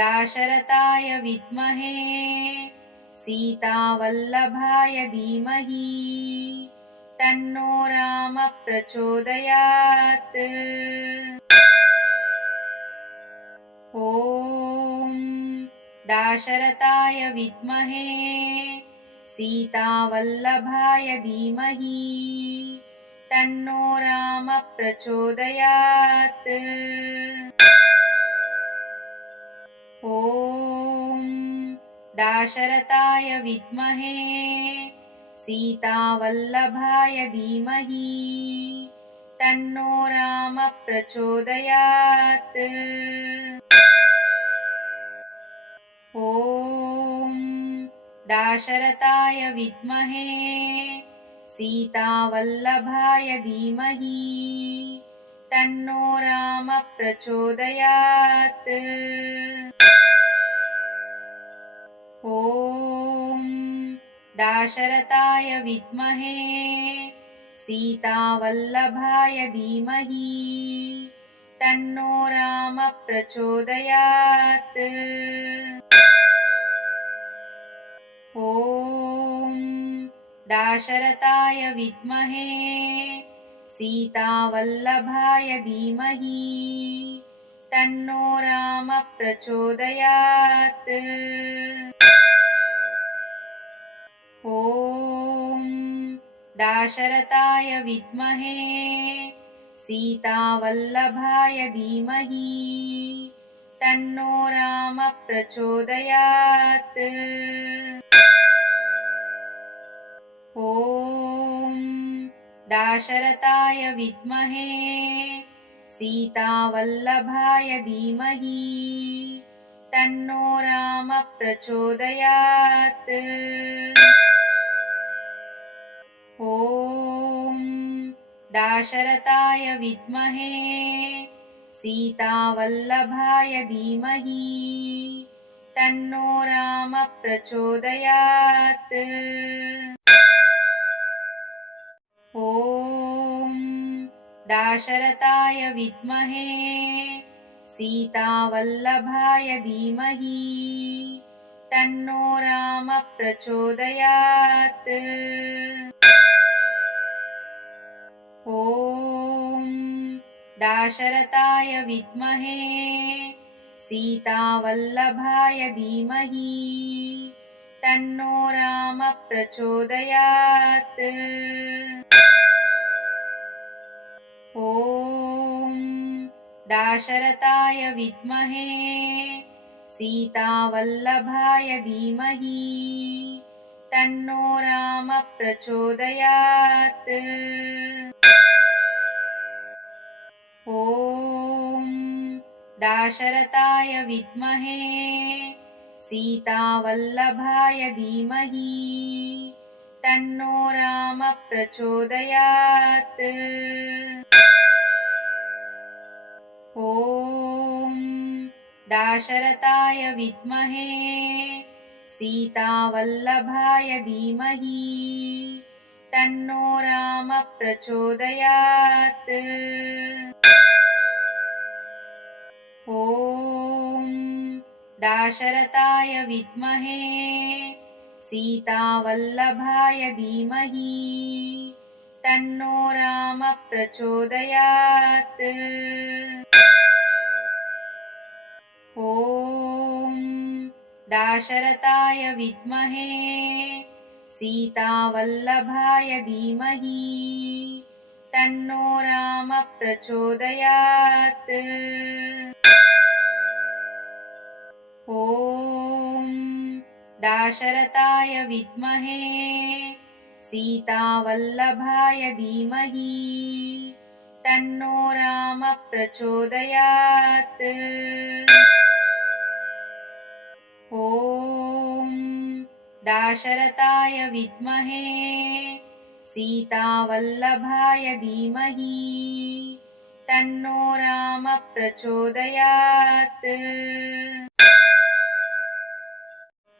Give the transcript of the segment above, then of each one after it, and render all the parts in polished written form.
दाशरथाय विद्महे सीतावल्लभाय धीमहि तन्नो रामः प्रचोदयात्। ॐ दाशरथाय विद्महे सीतावल्लभाय धीमहि तन्नो रामः प्रचोदयात्। ॐ दाशरथाय विद्महे सीतावल्लभाय धीमहि तन्नो रामः प्रचोदयात्। ॐ दाशरथाय विद्महे सीतावल्लभाय धीमहि तन्नो रामः प्रचोदयात्। ॐ दाशरथाय विद्महे सीतावल्लभाय धीमहि तन्नो रामः प्रचोदयात्। ॐ दाशरथाय विद्महे सीतावल्लभाय धीमहि तन्नो रामः प्रचोदयात्। ॐ दाशरथाय विद्महे सीतावल्लभाय धीमहि तन्नो रामः प्रचोदयात्। ॐ दाशरथाय विद्महे सीतावल्लभाय धीमहि तन्नो रामः प्रचोदयात्। ॐ दाशरथाय विद्महे सीतावल्लभाय धीमहि तन्नो रामः प्रचोदयात्। ॐ दाशरथाय विद्महे सीतावल्लभाय धीमहि तन्नो रामः प्रचोदयात्। ॐ दाशरथाय विद्महे सीतावल्लभाय धीमहि तन्नो रामः प्रचोदयात्। ॐ दाशरथाय विद्महे सीतावल्लभाय धीमहि तन्नो रामः प्रचोदयात्। ॐ दाशरथाय विद्महे सीतावल्लभाय धीमहि तन्नो रामः प्रचोदयात्। ॐ दाशरथाय विद्महे सीतावल्लभाय धीमहि तन्नो रामः प्रचोदयात्। ॐ दाशरथाय विद्महे सीतावल्लभाय धीमहि तन्नो रामः प्रचोदयात्। ॐ दाशरथाय विद्महे सीतावल्लभाय धीमहि तन्नो रामः प्रचोदयात्। ॐ दाशरथाय विद्महे सीतावल्लभाय धीमहि तन्नो रामः प्रचोदयात्। ॐ दाशरथाय विद्महे सीतावल्लभाय धीमहि तन्नो रामः प्रचोदयात्।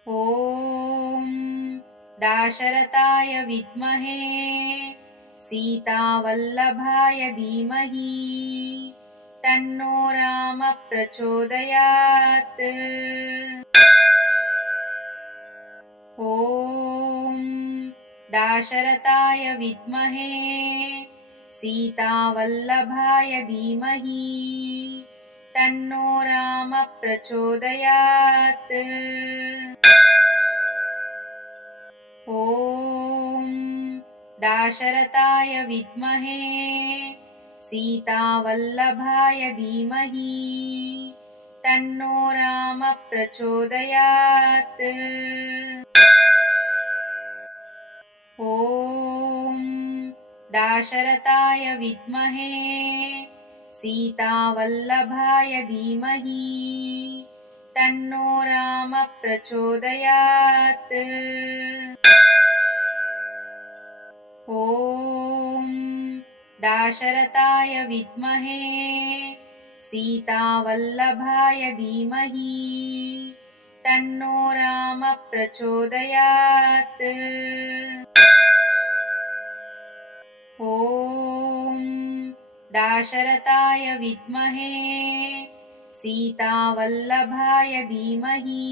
ॐ दाशरथाय विद्महे सीतावल्लभाय धीमहि तन्नो राम प्रचोदयात्। ॐ दाशरथाय विद्महे सीतावल्लभाय धीमहि तन्नो राम प्रचोदयात्। ॐ दाशरथाय विद्महे सीतावल्लभाय धीमहि तन्नो राम प्रचोदयात्। ॐ दाशरथाय विद्महे सीतावल्लभाय धीमहि तन्नो राम प्रचोदयात्। ॐ दाशरथाय विद्महे सीतावल्लभाय धीमहि तन्नो राम प्रचोदयात्। ॐ दाशरथाय विद्महे सीतावल्लभाय धीमहि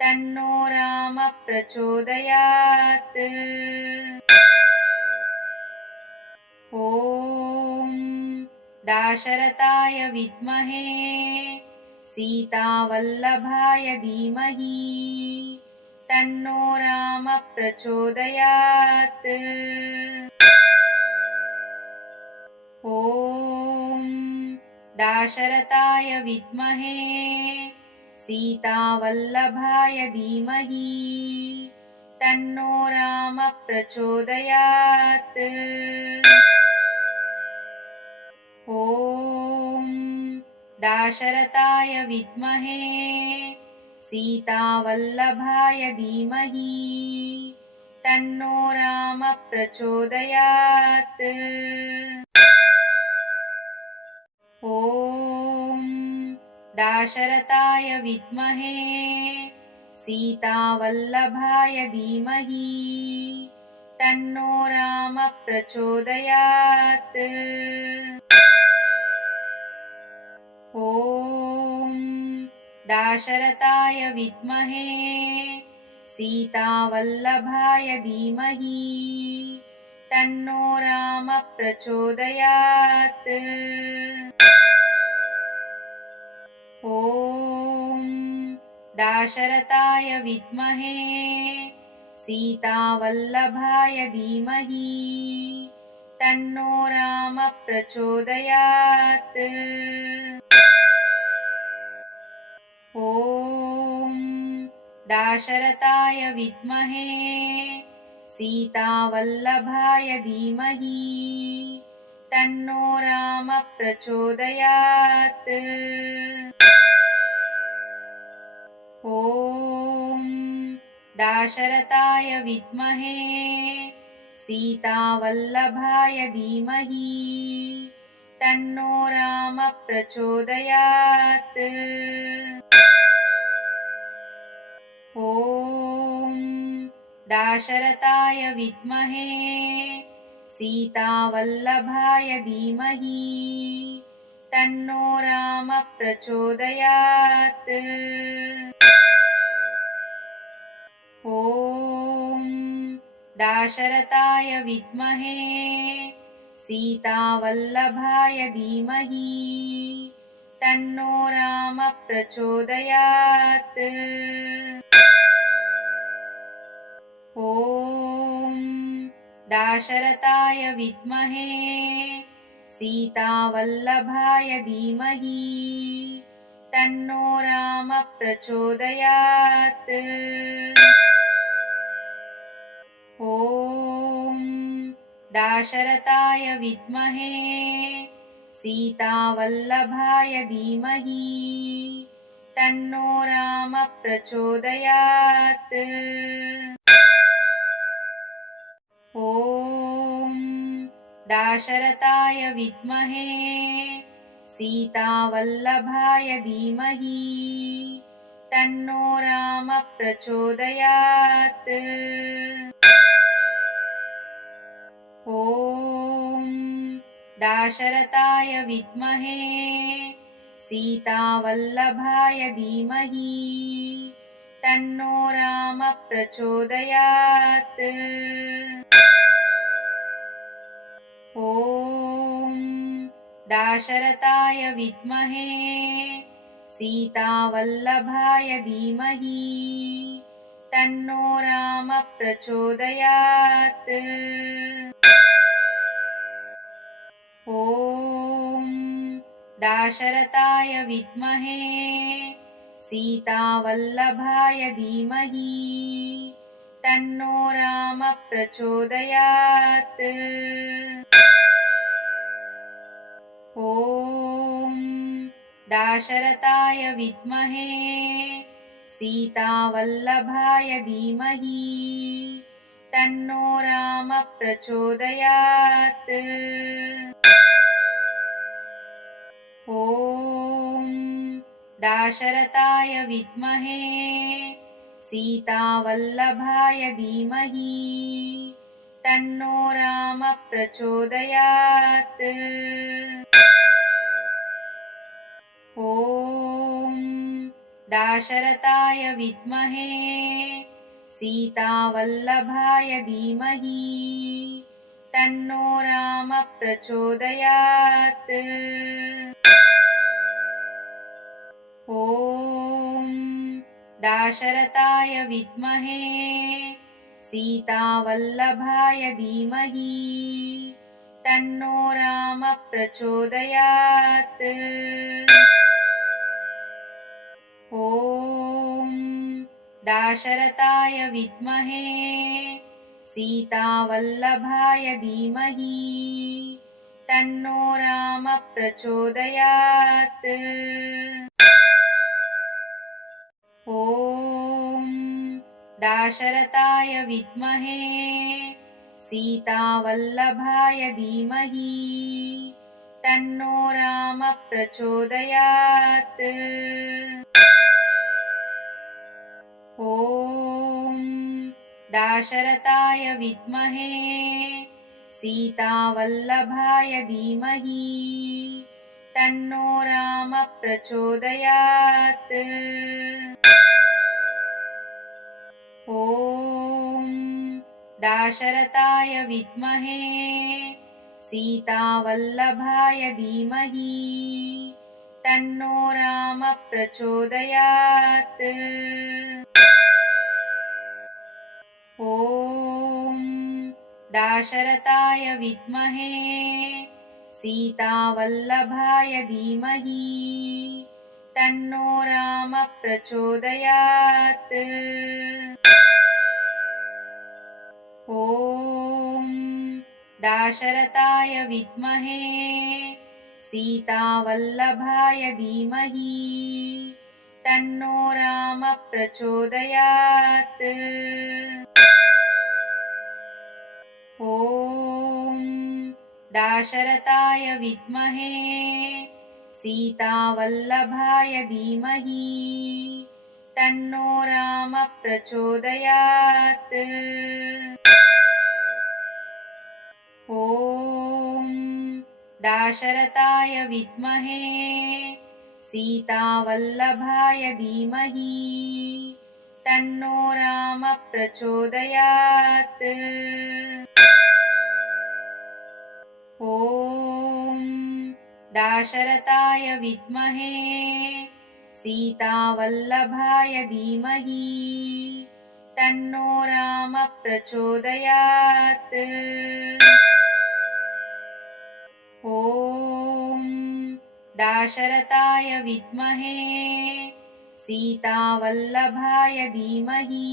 तन्नो राम प्रचोदयात्। ॐ दाशरथाय विद्महे सीतावल्लभाय धीमहि तन्नो राम प्रचोदयात्। ॐ दाशरथाय विद्महे सीतावल्लभाय धीमहि तन्नो राम प्रचोदयात्। ॐ दाशरथाय विद्महे सीतावल्लभाय धीमहि तन्नो राम प्रचोदयात्। ॐ दाशरथाय विद्महे सीतावल्लभाय धीमहि तन्नो राम प्रचोदयात्। ॐ दाशरथाय विद्महे सीतावल्लभाय धीमहि तन्नो राम प्रचोदयात्। ॐ दाशरथाय विद्महे सीतावल्लभाय धीमहि तन्नो राम प्रचोदयात्। ॐ दाशरथाय विद्महे सीतावल्लभाय धीमहि तन्नो राम प्रचोदयात्। ॐ दाशरथाय विद्महे सीतावल्लभाय धीमहि तन्नो राम प्रचोदयात्। ॐ दाशरथाय विद्महे सीतावल्लभाय धीमहि तन्नो राम प्रचोदयात्। ॐ दाशरथाय विद्महे सीतावल्लभाय धीमहि तन्नो राम प्रचोदयात्। ॐ दाशरथाय विद्महे सीतावल्लभाय धीमहि तन्नो राम प्रचोदयात्। ॐ दाशरथाय विद्महे सीतावल्लभाय धीमहि तन्नो राम प्रचोदयात्। ॐ दाशरथाय विद्महे सीतावल्लभाय धीमहि तन्नो राम प्रचोदयात्। ॐ दाशरथाय विद्महे सीतावल्लभाय धीमहि तन्नो रामः प्रचोदयात्। ॐ दाशरथाय विद्महे सीतावल्लभाय धीमहि तन्नो रामः प्रचोदयात्। ॐ दाशरथाय विद्महे सीतावल्लभाय धीमहि तन्नो रामः प्रचोदयात्। ॐ दाशरथाय विद्महे सीतावल्लभाय धीमहि तन्नो रामः प्रचोदयात्। ॐ दाशरथाय विद्महे सीतावल्लभाय धीमहि तन्नो रामः प्रचोदयात्। ॐ दाशरथाय विद्महे सीतावल्लभाय धीमहि तन्नो रामः प्रचोदयात्। ॐ दाशरथाय विद्महे सीतावल्लभाय धीमहि तन्नो रामः प्रचोदयात्। ॐ दाशरथाय विद्महे सीतावल्लभाय धीमहि तन्नो रामः प्रचोदयात्। ॐ दाशरथाय विद्महे सीतावल्लभाय धीमहि तन्नो रामः प्रचोदयात्। ॐ दाशरथाय विद्महे सीतावल्लभाय धीमहि तन्नो रामः प्रचोदयात्। ॐ दाशरथाय विद्महे सीतावल्लभाय धीमहि तन्नो रामः प्रचोदयात्। ॐ दाशरथाय विद्महे सीतावल्लभाय धीमहि तन्नो रामः प्रचोदयात्। ॐ दाशरथाय विद्महे सीतावल्लभाय धीमहि तन्नो रामः प्रचोदयात्। ॐ दाशरथाय विद्महे सीतावल्लभाय धीमहि तन्नो रामः प्रचोदयात्। ॐ दाशरथाय विद्महे सीतावल्लभाय धीमहि तन्नो रामः प्रचोदयात्। ॐ दाशरथाय विद्महे सीतावल्लभाय धीमहि तन्नो रामः प्रचोदयात्। ॐ दाशरथाय विद्महे सीतावल्लभाय धीमहि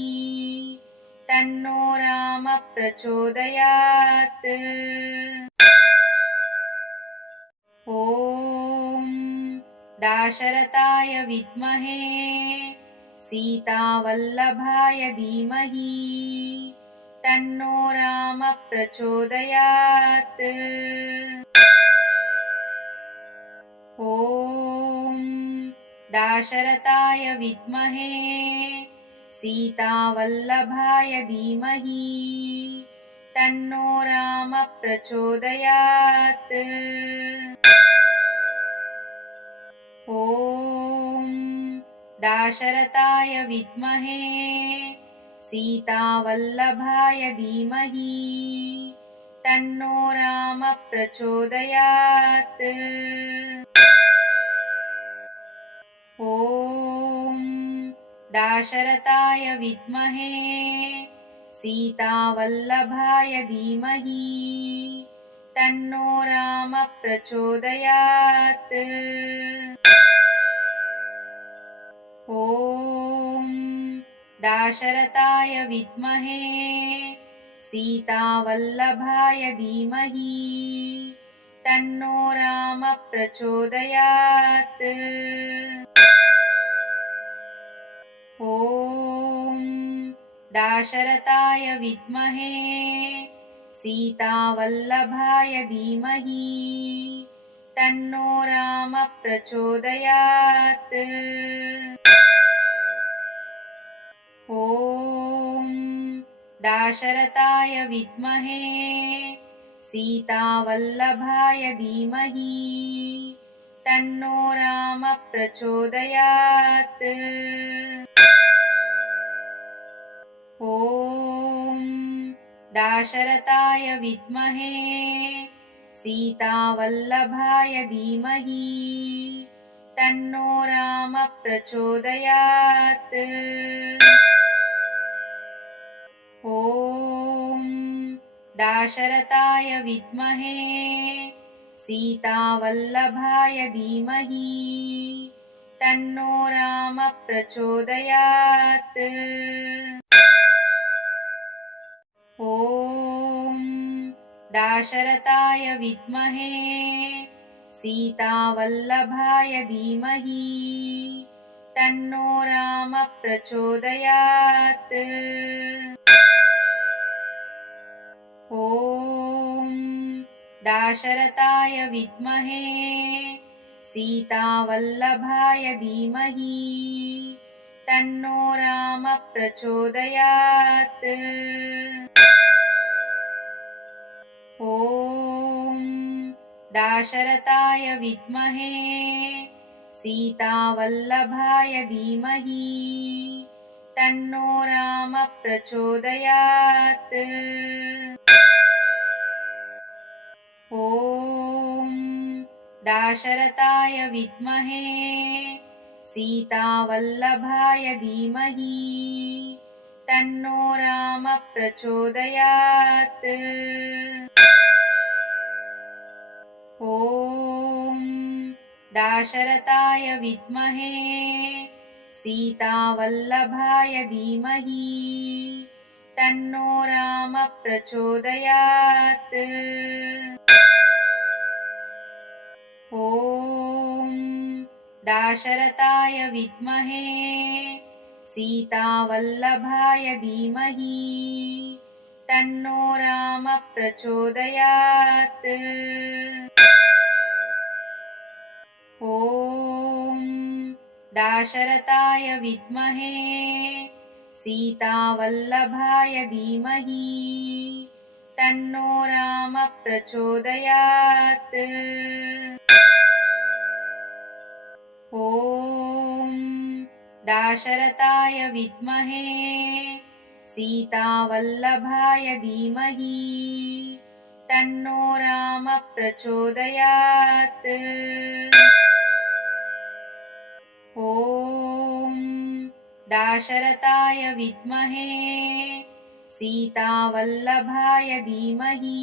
तन्नो रामः प्रचोदयात्। ॐ दाशरथाय विद्महे सीतावल्लभाय धीमहि तन्नो रामः प्रचोदयात्। ॐ दाशरथाय विद्महे सीतावल्लभाय धीमहि तन्नो रामः प्रचोदयात्। ॐ दाशरथाय विद्महे सीतावल्लभाय धीमहि तन्नो रामः प्रचोदयात्। ॐ दाशरथाय विद्महे सीतावल्लभाय धीमहि तन्नो रामः प्रचोदयात्। ॐ दाशरथाय विद्महे सीतावल्लभाय धीमहि तन्नो रामः प्रचोदयात्। ॐ दाशरथाय विद्महे सीतावल्लभाय धीमहि तन्नो रामः प्रचोदयात्। ॐ दाशरथाय विद्महे सीतावल्लभाय धीमहि तन्नो रामः प्रचोदयात्। ॐ दाशरथाय विद्महे सीतावल्लभाय धीमहि तन्नो रामः प्रचोदयात्। ॐ दाशरथाय विद्महे सीतावल्लभाय धीमहि तन्नो रामः प्रचोदयात्। ॐ दाशरथाय विद्महे सीतावल्लभाय धीमहि तन्नो रामः प्रचोदयात्। ॐ दाशरथाय विद्महे सीतावल्लभाय धीमहि तन्नो रामः प्रचोदयात्। ॐ दाशरथाय विद्महे सीतावल्लभाय धीमहि तन्नो रामः प्रचोदयात्। ॐ दाशरथाय विद्महे सीतावल्लभाय धीमहि तन्नो रामः प्रचोदयात्। ॐ दाशरथाय विद्महे सीतावल्लभाय धीमहि तन्नो रामः प्रचोदयात्। ॐ दाशरथाय विद्महे सीतावल्लभाय धीमहि तन्नो रामः प्रचोदयात्। ॐ दाशरथाय विद्महे सीतावल्लभाय धीमहि तन्नो रामः प्रचोदयात्। ॐ दाशरथाय विद्महे सीतावल्लभाय धीमहि तन्नो रामः प्रचोदयात्। ॐ दाशरथाय विद्महे सीतावल्लभाय धीमहि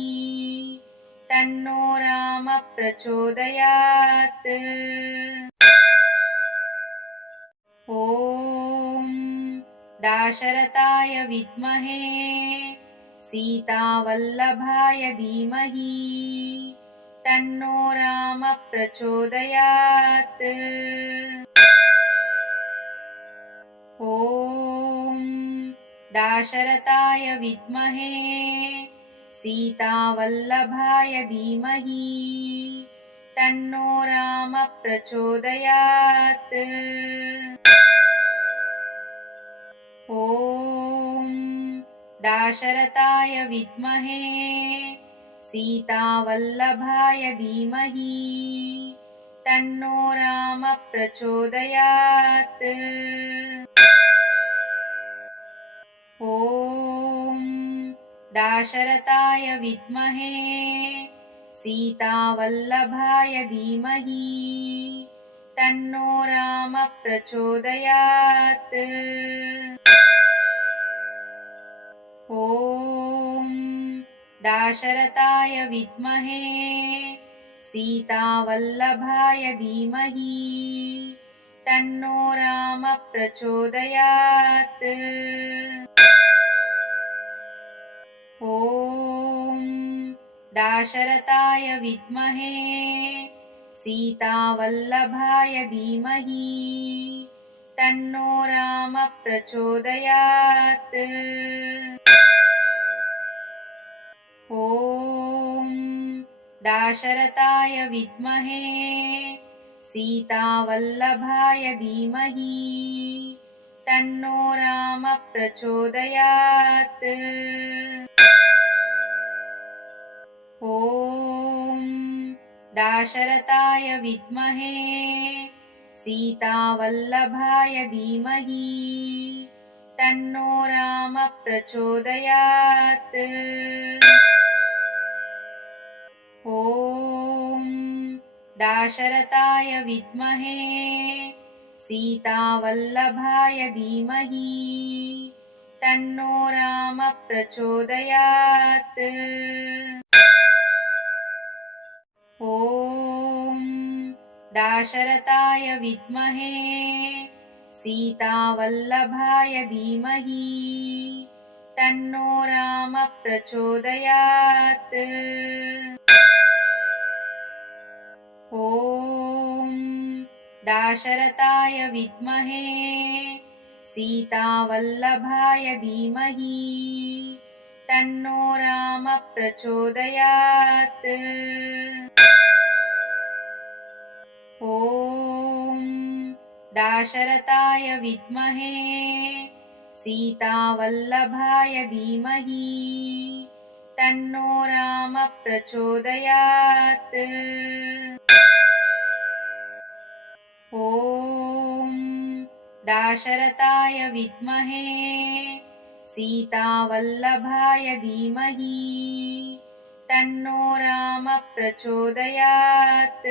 तन्नो रामः प्रचोदयात्। ॐ दाशरथाय विद्महे सीतावल्लभाय धीमहि तन्नो रामः प्रचोदयात्। ॐ दाशरथाय विद्महे सीतावल्लभाय धीमहि तन्नो रामः प्रचोदयात्। ॐ दाशरथाय विद्महे सीतावल्लभाय धीमहि तन्नो रामः प्रचोदयात्। ॐ दाशरथाय विद्महे सीतावल्लभाय धीमहि तन्नो रामः प्रचोदयात्। ॐ दाशरथाय विद्महे सीतावल्लभाय धीमहि तन्नो रामः प्रचोदयात्। ॐ दाशरथाय विद्महे सीतावल्लभाय धीमहि तन्नो रामः प्रचोदयात्। ॐ दाशरथाय विद्महे सीतावल्लभाय धीमहि तन्नो रामः प्रचोदयात्। ॐ दाशरथाय विद्महे सीतावल्लभाय धीमहि तन्नो रामः प्रचोदयात्। ॐ दाशरथाय विद्महे सीतावल्लभाय धीमहि तन्नो रामः प्रचोदयात्। ॐ दाशरथाय विद्महे सीतावल्लभाय धीमहि तन्नो रामः प्रचोदयात्। ॐ दाशरथाय विद्महे सीतावल्लभाय धीमहि तन्नो रामः प्रचोदयात्। ॐ दाशरथाय विद्महे सीतावल्लभाय धीमहि तन्नो रामः प्रचोदयात्। ॐ दाशरथाय विद्महे सीतावल्लभाय धीमहि तन्नो रामः प्रचोदयात्।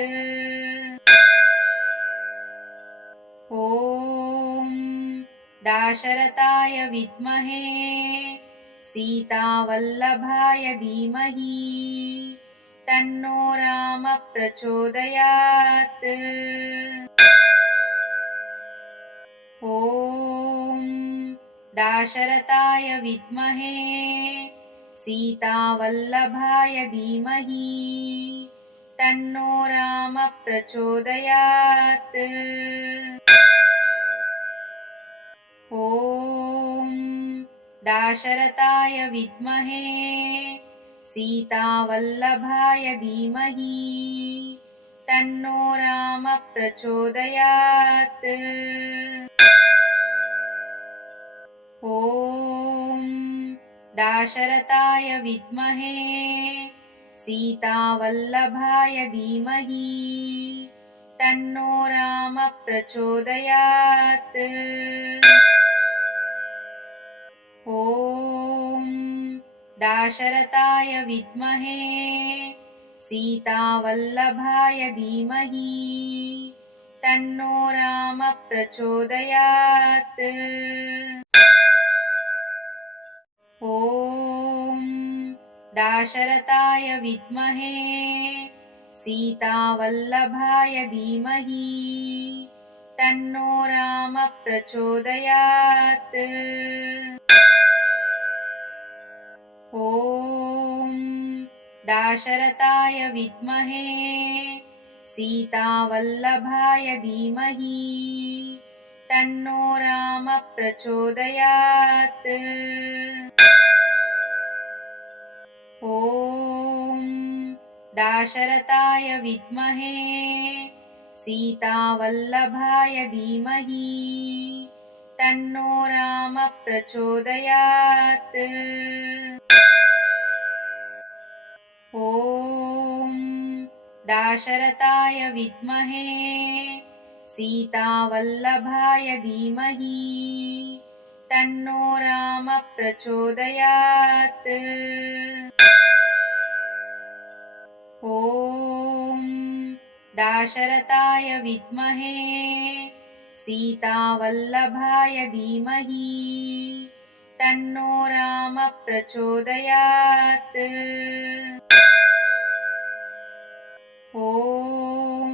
ॐ दाशरथाय विद्महे सीतावल्लभाय धीमहि तन्नो रामः प्रचोदयात्। ॐ दाशरथाय विद्महे सीतावल्लभाय धीमहि तन्नो रामः प्रचोदयात्। ॐ दाशरथाय विद्महे सीतावल्लभाय धीमहि तन्नो रामः प्रचोदयात्। ॐ दाशरथाय विद्महे सीतावल्लभाय धीमहि तन्नो रामः प्रचोदयात्। ॐ दाशरथाय विद्महे सीतावल्लभाय धीमहि तन्नो रामः प्रचोदयात्। ॐ दाशरथाय विद्महे सीतावल्लभाय धीमहि तन्नो रामः प्रचोदयात्। ॐ दाशरथाय विद्महे सीतावल्लभाय धीमहि तन्नो रामः प्रचोदयात्। ॐ दाशरथाय विद्महे सीतावल्लभाय धीमहि तन्नो रामः प्रचोदयात्। ॐ दाशरथाय विद्महे सीतावल्लभाय धीमहि तन्नो रामः प्रचोदयात्। ॐ दाशरथाय विद्महे सीतावल्लभाय धीमहि तन्नो रामः प्रचोदयात्। ॐ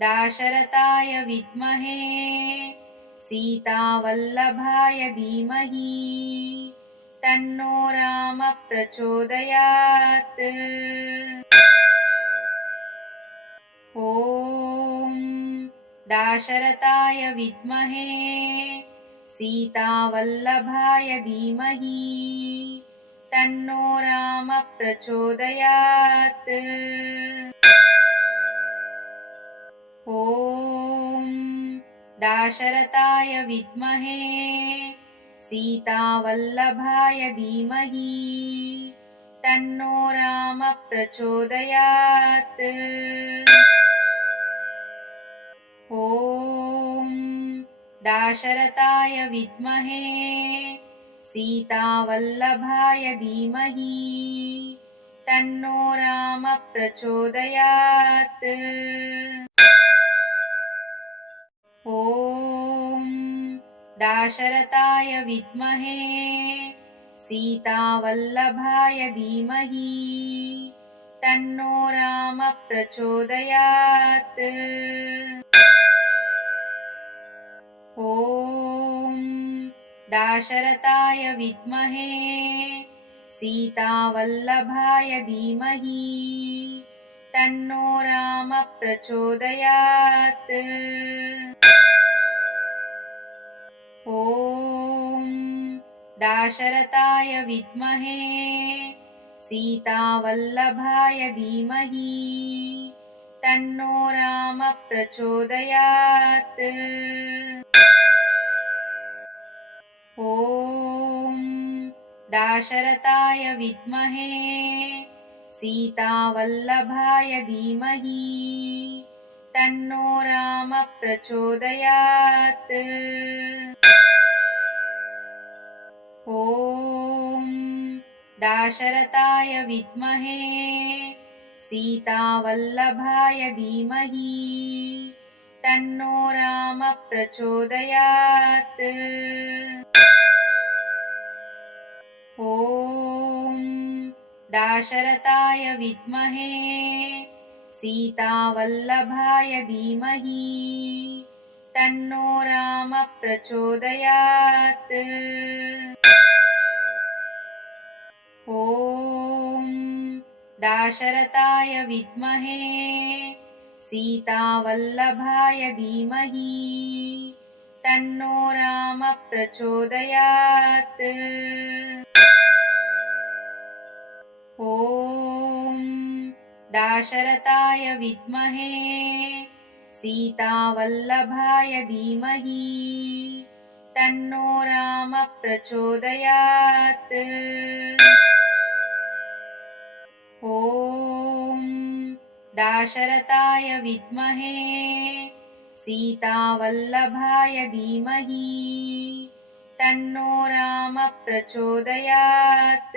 दाशरथाय विद्महे सीतावल्लभाय धीमहि तन्नो रामः प्रचोदयात्। ॐ दाशरथाय विद्महे सीतावल्लभाय धीमहि तन्नो रामः प्रचोदयात्। ॐ दाशरथाय विद्महे सीतावल्लभाय धीमहि तन्नो रामः प्रचोदयात्। ॐ दाशरथाय विद्महे सीतावल्लभाय धीमहि तन्नो रामः प्रचोदयात्। ॐ दाशरथाय विद्महे सीतावल्लभाय धीमहि तन्नो रामः प्रचोदयात्। ॐ दाशरथाय विद्महे सीतावल्लभाय धीमहि तन्नो रामः प्रचोदयात्। ॐ दाशरथाय विद्महे सीतावल्लभाय धीमहि तन्नो रामः प्रचोदयात्। ॐ दाशरथाय विद्महे सीतावल्लभाय धीमहि तन्नो रामः प्रचोदयात्। ॐ दाशरथाय विद्महे सीतावल्लभाय धीमहि तन्नो रामः प्रचोदयात्। ॐ दाशरथाय विद्महे सीतावल्लभाय धीमहि तन्नो रामः प्रचोदयात्। ॐ दाशरथाय विद्महे सीतावल्लभाय धीमहि तन्नो रामः प्रचोदयात्। ॐ दाशरथाय विद्महे सीतावल्लभाय धीमहि तन्नो रामः प्रचोदयात्। ॐ दाशरथाय विद्महे सीतावल्लभाय धीमहि तन्नो रामः प्रचोदयात्।